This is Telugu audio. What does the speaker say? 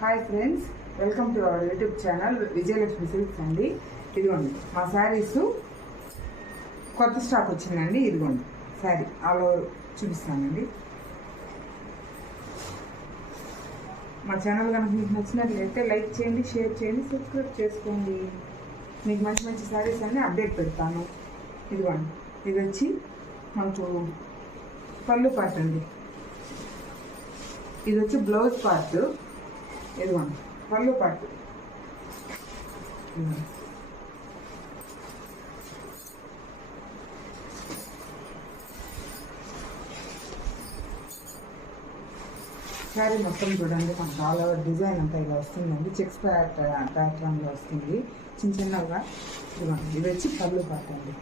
Hi friends, welcome to our YouTube channel Vijayalakshmi silks అండి. ఇదిగోండి మా శారీస్ కొత్త స్టాక్ వచ్చిందండి. ఇదిగోండి శారీ ఆల్ ఓవర్ చూపిస్తానండి. మా ఛానల్ కనుక మీకు నచ్చినట్లయితే లైక్ చేయండి, షేర్ చేయండి, సబ్స్క్రైబ్ చేసుకోండి. మీకు మంచి మంచి శారీస్ అన్నీ అప్డేట్ పెడతాను. ఇదిగోండి, ఇది వచ్చి మనకు పళ్ళు పార్ట్ అండి. ఇది వచ్చి బ్లౌజ్ పార్ట్. ఇదిగోండి పళ్ళు పార్ట్. శారీ మొత్తం చూడండి, మనకు ఆల్ ఓవర్ డిజైన్ అంతా ఇలా వస్తుందండి. చెక్స్ ప్యాటర్న్లో వస్తుంది చిన్న చిన్నగా. ఇదిగోండి, ఇది వచ్చి పళ్ళు పార్ట్ అండి.